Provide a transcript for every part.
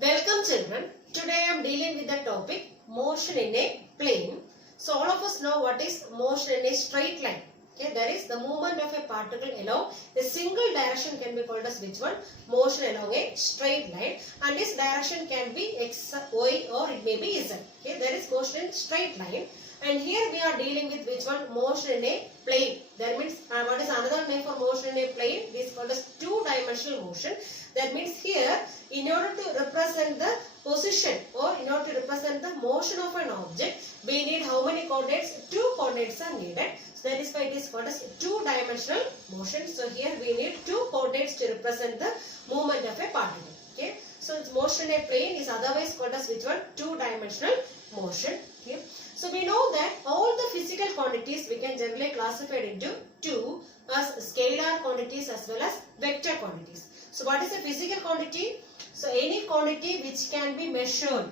Welcome children. Today I am dealing with the topic motion in a plane. So all of us know what is motion in a straight line. Okay, that is the movement of a particle along a single direction can be called as which one? Motion along a straight line, and this direction can be x, y or it may be z. Okay, that is motion in straight line. And here we are dealing with which one? Motion in a plane. That means what is another name for motion in a plane? This is called as two-dimensional motion. That means here, in order to represent the position or in order to represent the motion of an object, we need how many coordinates? Two coordinates are needed. So that is why it is called as two-dimensional motion. So here we need two coordinates to represent the movement of a particle. Okay. So motion in a plane is otherwise called as which one? Two-dimensional motion. Okay. So we know that all the physical quantities we can generally classify into two as scalar quantities as well as vector quantities. So what is a physical quantity? So any quantity which can be measured.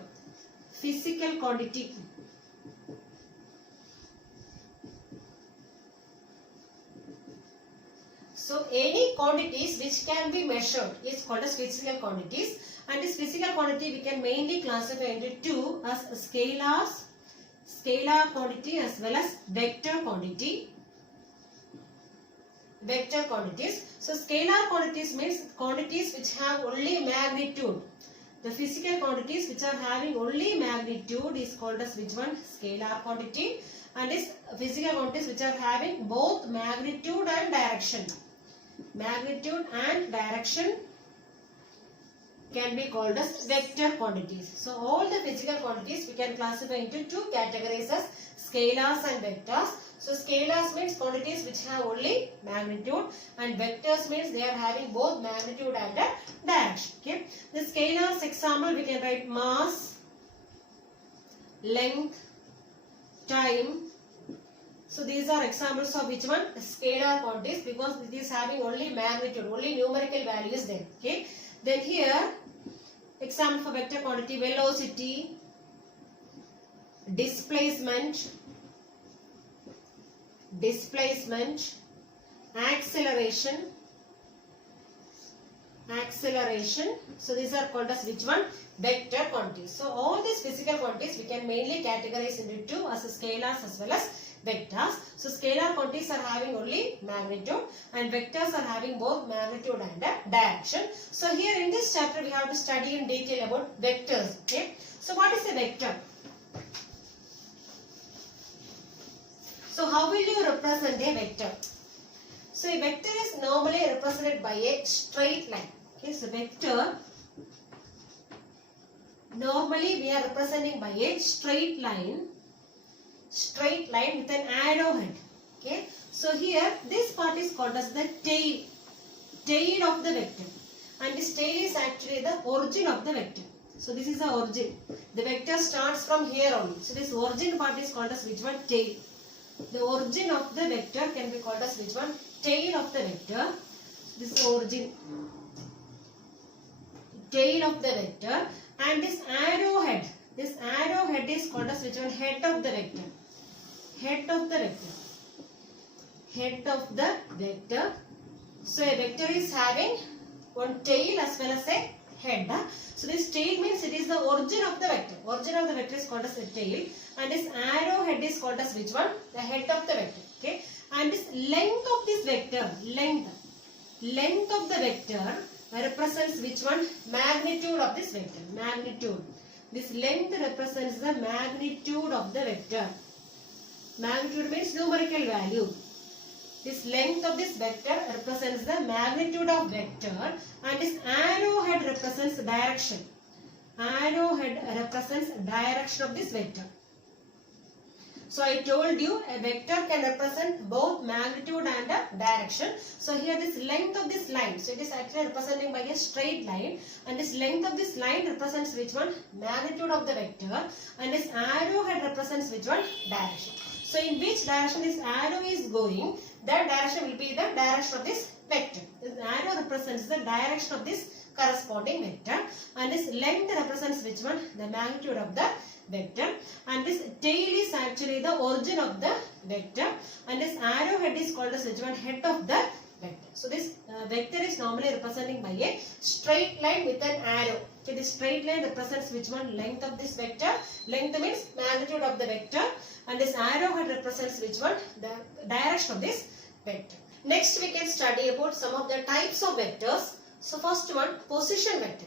Physical quantity. So any quantities which can be measured is called as physical quantities, and this physical quantity we can mainly classify into two as scalars, scalar quantity as well as vector quantity. Vector quantities. So scalar quantities means quantities which have only magnitude. The physical quantities which are having only magnitude is called as which one? Scalar quantity. And this physical quantities which are having both magnitude and direction. Magnitude and direction can be called as vector quantities. So all the physical quantities we can classify into two categories as scalars and vectors. So scalars means quantities which have only magnitude, and vectors means they are having both magnitude and direction. Okay. The scalars example we can write mass, length, time. So these are examples of which one? Scalar quantities, because it is having only magnitude, only numerical values there. Okay. Then here example for vector quantity: velocity, displacement, acceleration. So these are called as which one? Vector quantities. So all these physical quantities we can mainly categorize into two as scalars as well as vectors. So scalar quantities are having only magnitude and vectors are having both magnitude and direction. So here in this chapter we have to study in detail about vectors. Okay. So what is a vector? So how will you represent a vector? So a vector is normally represented by a straight line. Okay, so vector normally we are representing by a straight line with an arrowhead. Okay, so here this part is called as the tail of the vector, and this tail is actually the origin of the vector. So this is the origin. The vector starts from here only. So this origin part is called as which one? Tail. The origin of the vector can be called as which one? Tail of the vector. This origin, tail of the vector, and this arrowhead is called as which one? Head of the vector. Head of the vector. So a vector is having one tail as well as a head. So this tail means it is the origin of the vector. Origin of the vector is called as a tail, and this arrowhead is called as which one? The head of the vector. Okay, and this length of this vector, length of the vector represents which one? Magnitude of this vector. Magnitude. This length represents the magnitude of the vector. Magnitude means numerical value. This length of this vector represents the magnitude of vector, and this arrowhead represents direction. Arrowhead represents direction of this vector. So I told you a vector can represent both magnitude and direction. So here this length of this line, so it is actually representing by a straight line, and this length of this line represents which one? Magnitude of the vector, and this arrowhead represents which one? Direction. So in which direction this arrow is going, that direction will be the direction of this vector. This arrow represents the direction of this corresponding vector, and this length represents which one? The magnitude of the vector, and this tail is actually the origin of the vector, and this arrowhead is called as which one? Head of the vector. So this vector is normally representing by a straight line with an arrow. Okay, this straight line represents which one? Length of this vector. Length means magnitude of the vector, and this arrowhead represents which one? The direction of this vector. Next we can study about some of the types of vectors. So first one, position vector.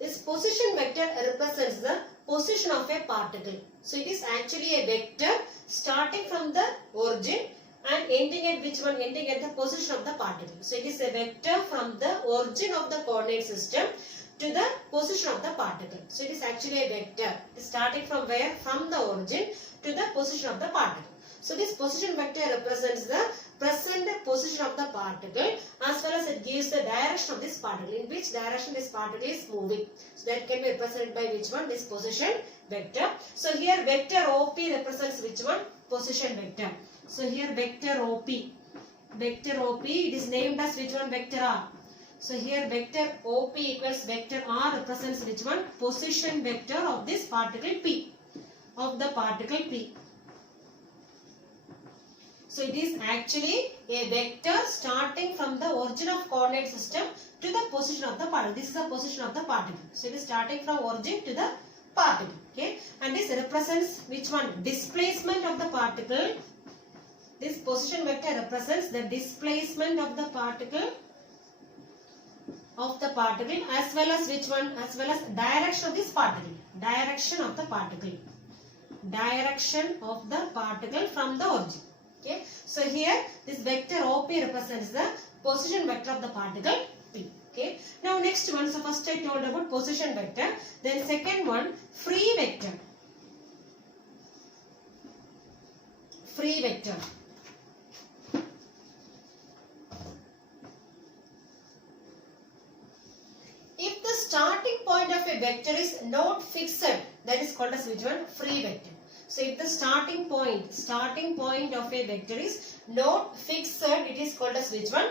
This position vector represents the position of a particle. So it is actually a vector starting from the origin and ending at which one? Ending at the position of the particle. So it is a vector from the origin of the coordinate system to the position of the particle. So it is actually a vector. It is starting from where? From the origin to the position of the particle. So this position vector represents the present position of the particle, as well as it gives the direction of this particle, in which direction this particle is moving. So that can be represented by which one? This position vector. So here vector OP represents which one? Position vector. So here vector OP. Vector OP, it is named as which one? Vector R. So here vector OP equals vector R represents which one? Position vector of this particle P. Of the particle P. So it is actually a vector starting from the origin of coordinate system to the position of the particle. This is the position of the particle. So it is starting from origin to the particle. Okay. And this represents which one? Displacement of the particle. This position vector represents the displacement of the particle as well as which one? As well as direction of this particle. Direction of the particle. Direction of the particle from the origin. Okay. So here this vector OP represents the position vector of the particle P. Okay. Now next one, so first I told about position vector. Then second one, free vector. Free vector. If the starting point of a vector is not fixed, that is called as which one? Free vector. So if the starting point of a vector is not fixed, it is called as which one?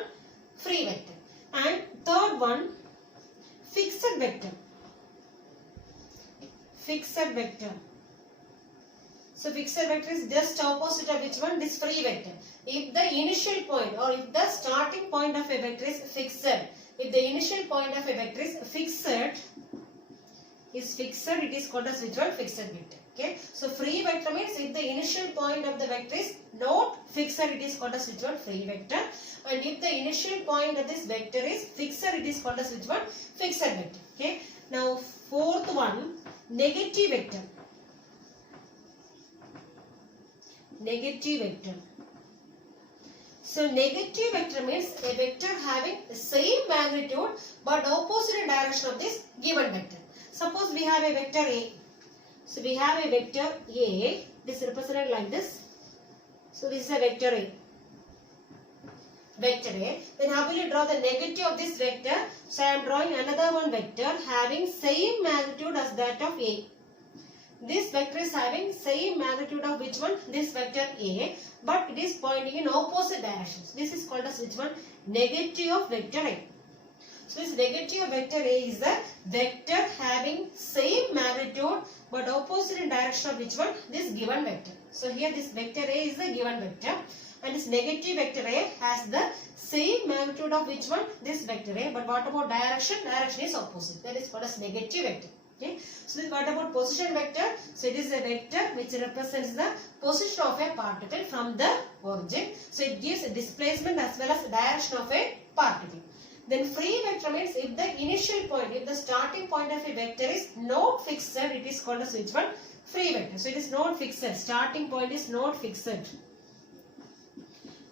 Free vector. And third one, fixed vector. Fixed vector. So fixed vector is just opposite of which one? This free vector. If the initial point or if the starting point of a vector is fixed, if the initial point of a vector is fixed, it is called as which one? Fixed vector. Okay. So free vector means if the initial point of the vector is not fixed, it is called as which one? Free vector. And if the initial point of this vector is fixed, it is called as which one? Fixed vector. Okay. Now fourth one, negative vector. Negative vector. So negative vector means a vector having the same magnitude but opposite direction of this given vector. Suppose we have a vector A. So we have a vector A. This is represented like this. So this is a vector A. Vector A. Then how will you draw the negative of this vector? So I am drawing another one vector having same magnitude as that of A. This vector is having same magnitude of which one? This vector A, but it is pointing in opposite directions. This is called as which one? Negative of vector A. So this negative of vector A is the vector having same magnitude but opposite in direction of which one? This given vector. So here this vector A is the given vector, and this negative vector A has the same magnitude of which one? This vector A, but what about direction? Direction is opposite. That is called as negative vector. Okay. So what about position vector? So it is a vector which represents the position of a particle from the origin. So it gives a displacement as well as direction of a particle. Then free vector means if the initial point, if the starting point of a vector is not fixed, it is called as which one? Free vector. So it is not fixed. Starting point is not fixed.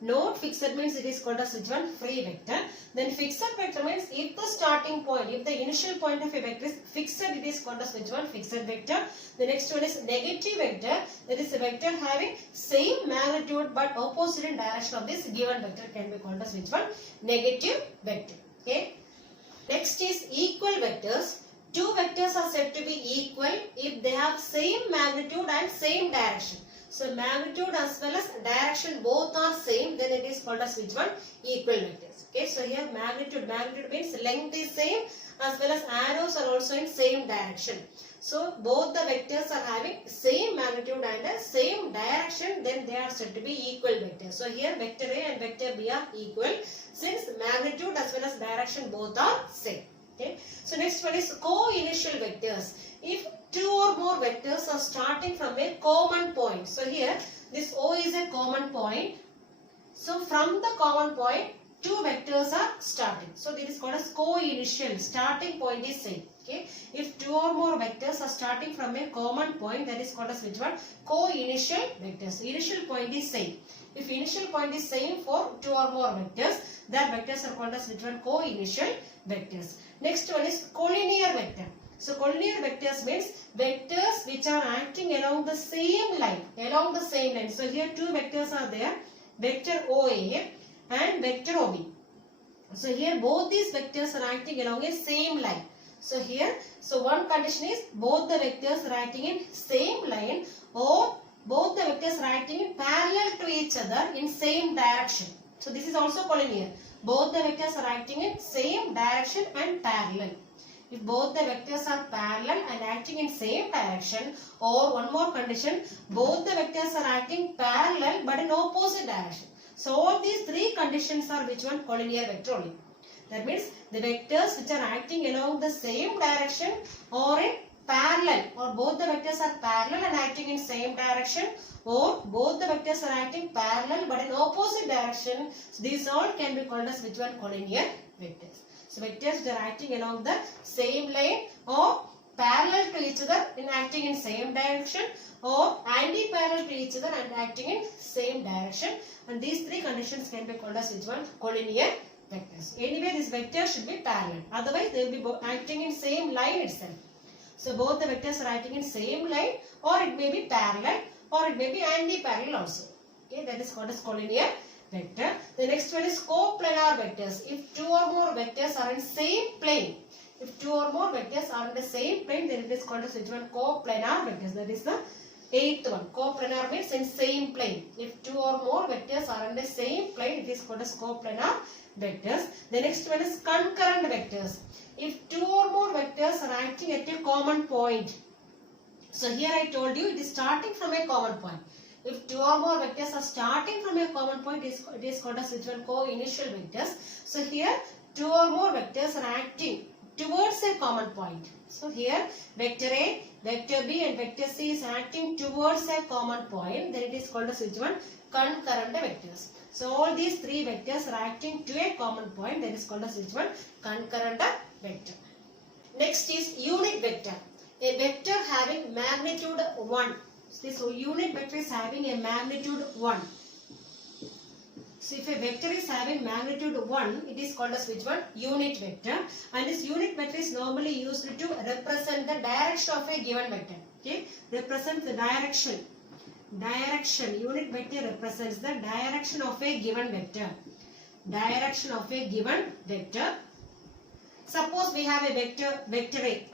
Not fixed means it is called as which one? Free vector. Then fixed vector means if the starting point, if the initial point of a vector is fixed, it is called as which one? Fixed vector. The next one is negative vector. That is a vector having same magnitude but opposite in direction of this given vector can be called as which one? Negative vector. Okay. Next is equal vectors. Two vectors are said to be equal if they have same magnitude and same direction. So magnitude as well as direction both are same, then it is called as which one? Equal vectors. Okay, so here magnitude means length is same as well as arrows are also in same direction. So both the vectors are having same magnitude and same direction, then they are said to be equal vectors. So here vector A and vector B are equal since magnitude as well as direction both are same. Okay. So next one is co-initial vectors. If two or more vectors are starting from a common point. So here this O is a common point. So from the common point, two vectors are starting. So this is called as co-initial. Starting point is same. Okay. If two or more vectors are starting from a common point, that is called as which one? Co-initial vectors. Initial point is same. If initial point is same for two or more vectors, that vectors are called as which one? Co-initial vectors. Next one is collinear vector. So collinear vectors means vectors which are acting along the same line. Along the same line. So here two vectors are there. Vector OA and vector OB. So here both these vectors are acting along a same line. So here, so one condition is both the vectors are acting in same line or both the vectors are acting in parallel to each other in same direction. So this is also collinear. Both the vectors are acting in same direction and parallel. If both the vectors are parallel and acting in same direction, or one more condition, both the vectors are acting parallel but in opposite direction. So all these three conditions are which one? Collinear vector only. That means the vectors which are acting along the same direction or in parallel, or both the vectors are parallel and acting in same direction, or both the vectors are acting parallel but in opposite direction. So these all can be called as which one? Collinear vectors. So vectors that are acting along the same line or parallel to each other in acting in same direction, or anti-parallel to each other and acting in same direction. And these three conditions can be called as which one? Collinear vectors. Anyway, this vector should be parallel. Otherwise, they will be acting in same line itself. So both the vectors are acting in same line, or it may be parallel, or it may be anti-parallel also. Okay, that is called as collinear vector. The next one is coplanar vectors. If two or more vectors are in same plane, if two or more vectors are in the same plane, then it is called as which one? Coplanar vectors. That is the eighth one. Coplanar means in same plane. If two or more vectors are in the same plane, it is called as coplanar vectors. The next one is concurrent vectors. If two or more vectors are acting at a common point. So here I told you it is starting from a common point. If two or more vectors are starting from a common point, it is called as which one? Co-initial vectors. So here two or more vectors are acting towards a common point. So here vector A, vector B and vector C is acting towards a common point. Then it is called as which one? Concurrent vectors. So all these three vectors are acting to a common point. That is called as which one? Concurrent vector. Next is unit vector. A vector having magnitude 1. This unit vector is having a magnitude 1. So if a vector is having magnitude 1, it is called as which one? Unit vector. And this unit vector is normally used to represent the direction of a given vector. Okay, represents the direction. Direction. Unit vector represents the direction of a given vector. Direction of a given vector. Suppose we have a vector A.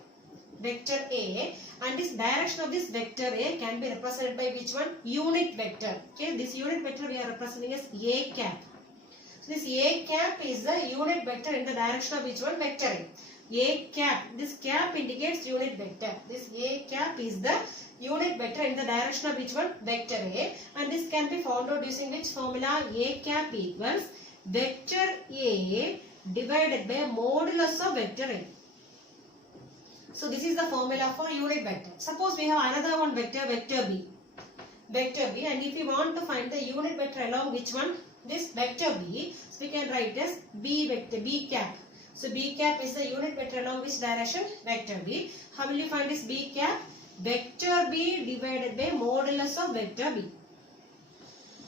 Vector A, and this direction of this vector A can be represented by which one? Unit vector. Okay, this unit vector we are representing as A cap. So this A cap is the unit vector in the direction of which one? Vector A. A cap. This cap indicates unit vector. This A cap is the unit vector in the direction of which one? Vector A. And this can be found out using which formula? A cap equals vector A divided by modulus of vector A. So this is the formula for unit vector. Suppose we have another one vector B. Vector B, and if we want to find the unit vector along which one? This vector B. So we can write as B vector, B cap. So B cap is the unit vector along which direction? Vector B. How will you find this B cap? Vector B divided by modulus of vector B.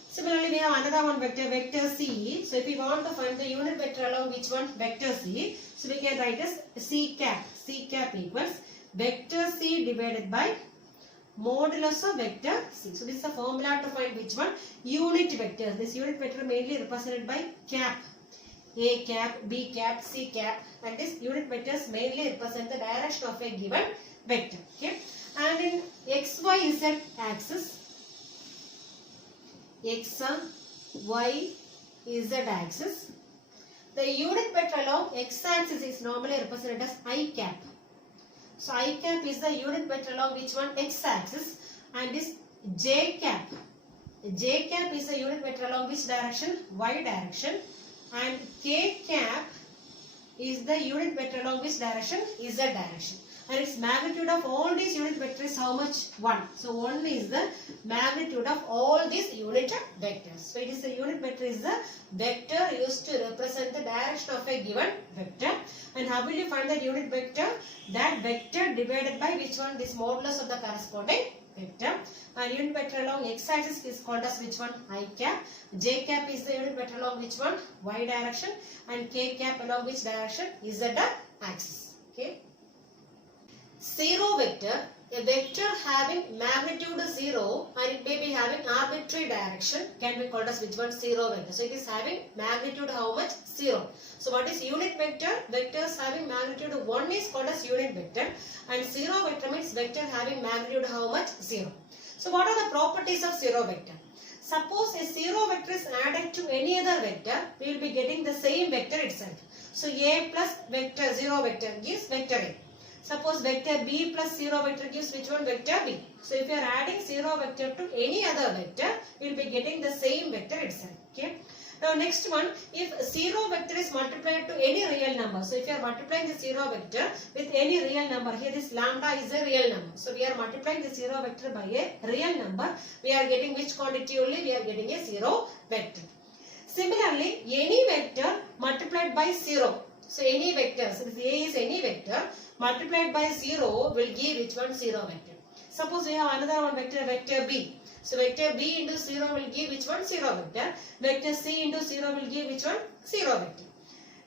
Similarly, we have another one vector C. So if we want to find the unit vector along which one? Vector C. So we can write as C cap. C cap equals vector C divided by modulus of vector C. So this is the formula to find which one? Unit vectors. This unit vector mainly represented by cap. A cap, B cap, C cap, and this unit vectors mainly represent the direction of a given vector. Okay. And in X, Y, Z axis, X, Y, Z axis, the unit vector along X axis is normally represented as I cap. So I cap is the unit vector along which one? X axis. And this j cap. J cap is the unit vector along which direction? Y direction. And k cap is the unit vector along which direction? Z direction. And its magnitude of all these unit vectors is how much? 1. So 1 is the magnitude of all these unit vectors. So it is the unit vector is the vector used to represent the direction of a given vector. And how will you find that unit vector? That vector divided by which one? This modulus of the corresponding vector. And unit vector along x-axis is called as which one? I cap. J cap is the unit vector along which one? Y direction. And k cap along which direction? Z axis. Okay. Zero vector, a vector having magnitude 0 and it may be having arbitrary direction, can be called as which one? Zero vector. So it is having magnitude how much? 0. So what is unit vector? Vectors having magnitude 1 is called as unit vector, and zero vector means vector having magnitude how much? 0. So what are the properties of zero vector? Suppose a zero vector is added to any other vector, we will be getting the same vector itself. So a plus vector 0 vector gives vector a. Suppose vector b plus 0 vector gives which one? Vector b. So if you are adding 0 vector to any other vector, you will be getting the same vector itself. Okay. Now next one, if 0 vector is multiplied to any real number. So if you are multiplying the 0 vector with any real number, here this lambda is a real number. So we are multiplying the 0 vector by a real number. We are getting which quantity only? We are getting a 0 vector. Similarly, any vector multiplied by 0. So any vector, so this a is any vector multiplied by 0 will give which one? 0 vector. Suppose we have another one vector, vector b. So vector b into 0 will give which one? 0 vector. Vector c into 0 will give which one? 0 vector.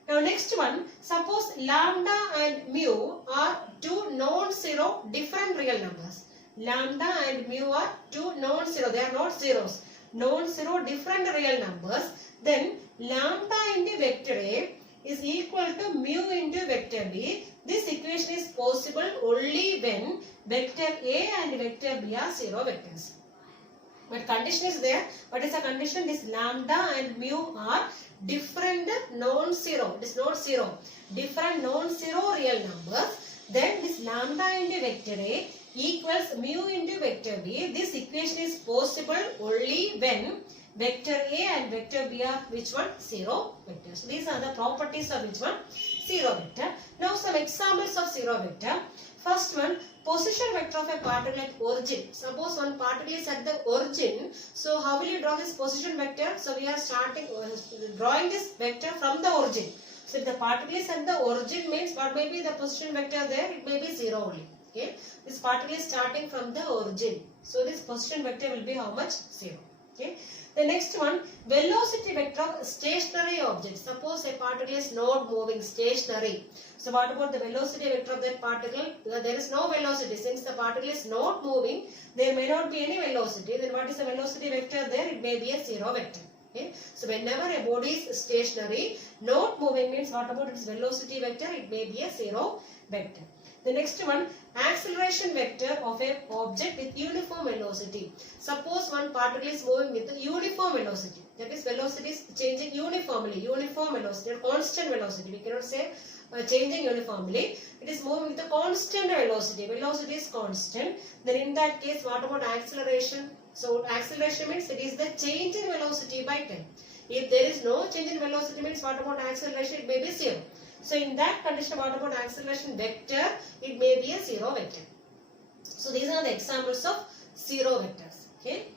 Now next one, suppose lambda and mu are two non-zero different real numbers. Lambda and mu are two non-zero, they are not zeros. Non-zero different real numbers. Then lambda into vector a is equal to mu into vector b. This equation is possible only when vector a and vector b are zero vectors. But condition is there. What is the condition? This lambda and mu are different non-zero. It is not zero. Different non-zero real numbers. Then this lambda into vector a equals mu into vector b. This equation is possible only when vector a and vector b are which one? Zero vectors. These are the properties of which one? Zero vector. Now some examples of zero vector. First one, position vector of a particle at origin. Suppose one particle is at the origin. So how will you draw this position vector? So we are drawing this vector from the origin. So if the particle is at the origin means what may be the position vector there? It may be 0 only. Okay. This particle is starting from the origin. So this position vector will be how much? 0. Okay. The next one, velocity vector of stationary object. Suppose a particle is not moving, stationary. So what about the velocity vector of that particle? Because there is no velocity. Since the particle is not moving, there may not be any velocity. Then what is the velocity vector there? It may be a 0 vector. Okay. So whenever a body is stationary, not moving means what about its velocity vector? It may be a 0 vector. The next one, acceleration vector of an object with uniform velocity. Suppose one particle is moving with a uniform velocity. That is, velocity is changing uniformly. Uniform velocity or constant velocity. We cannot say changing uniformly. It is moving with a constant velocity. Velocity is constant. Then in that case, what about acceleration? So acceleration means it is the change in velocity by time. If there is no change in velocity means what about acceleration? It may be 0. So in that condition, what about acceleration vector? It may be a 0 vector. So these are the examples of 0 vectors. Okay.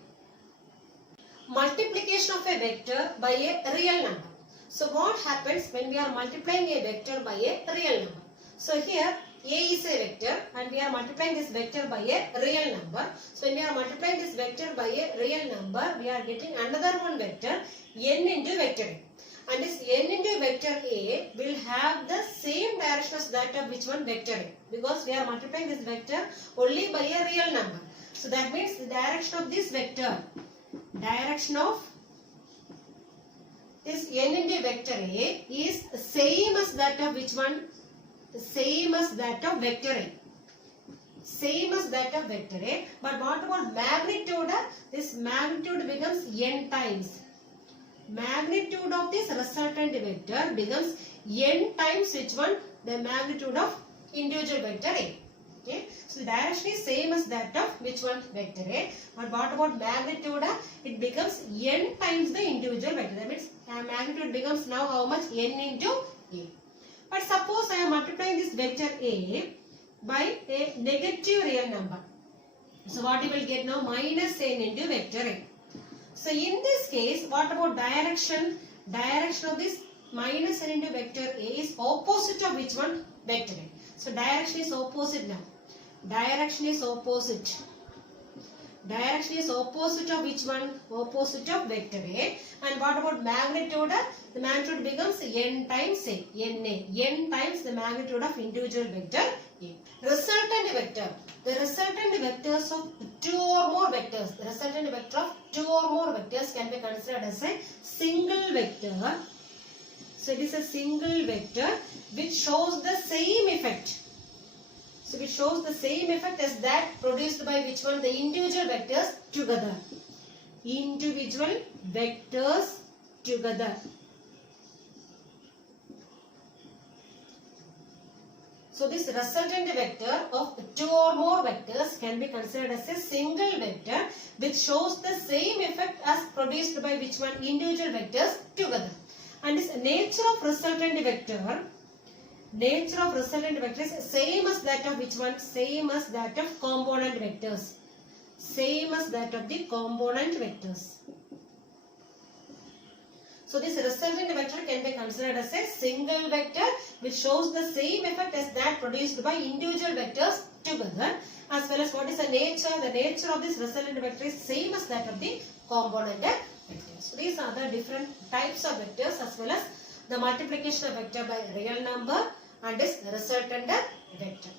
Multiplication of a vector by a real number. So what happens when we are multiplying a vector by a real number? So here a is a vector and we are multiplying this vector by a real number. So when we are multiplying this vector by a real number, we are getting another one vector n into vector a. And this n into vector a will have the same direction as that of which one? Vector a. Because we are multiplying this vector only by a real number. So that means the direction of this vector, direction of this n into vector a is same as that of which one? Same as that of vector a. Same as that of vector a. But what about magnitude? This magnitude becomes n times. Magnitude of this resultant vector becomes n times which one? The magnitude of individual vector a. Okay, so the direction is same as that of which one? Vector A. But what about magnitude? It becomes n times the individual vector. That means magnitude becomes now how much? N into A. But suppose I am multiplying this vector A by a negative real number. So what you will get now? Minus n into vector A. So in this case, what about direction? Direction of this minus n into vector A is opposite of which one? Vector A. So direction is opposite now. Direction is opposite. Direction is opposite of which one? Opposite of vector A. And what about magnitude? The magnitude becomes n times A. N times the magnitude of individual vector A. Resultant vector. The resultant vectors of two or more vectors. The resultant vector of two or more vectors can be considered as a single vector. So it is a single vector which shows the same effect. So it shows the same effect as that produced by which one? The individual vectors together. Individual vectors together. So this resultant vector of two or more vectors can be considered as a single vector which shows the same effect as produced by which one? Individual vectors together. And this nature of resultant vector is same as that of which one? Same as that of component vectors. Same as that of the component vectors. So this resultant vector can be considered as a single vector which shows the same effect as that produced by individual vectors together. As well as what is the nature? The nature of this resultant vector is same as that of the component vectors. So these are the different types of vectors as well as the multiplication of vector by real number and this resultant vector.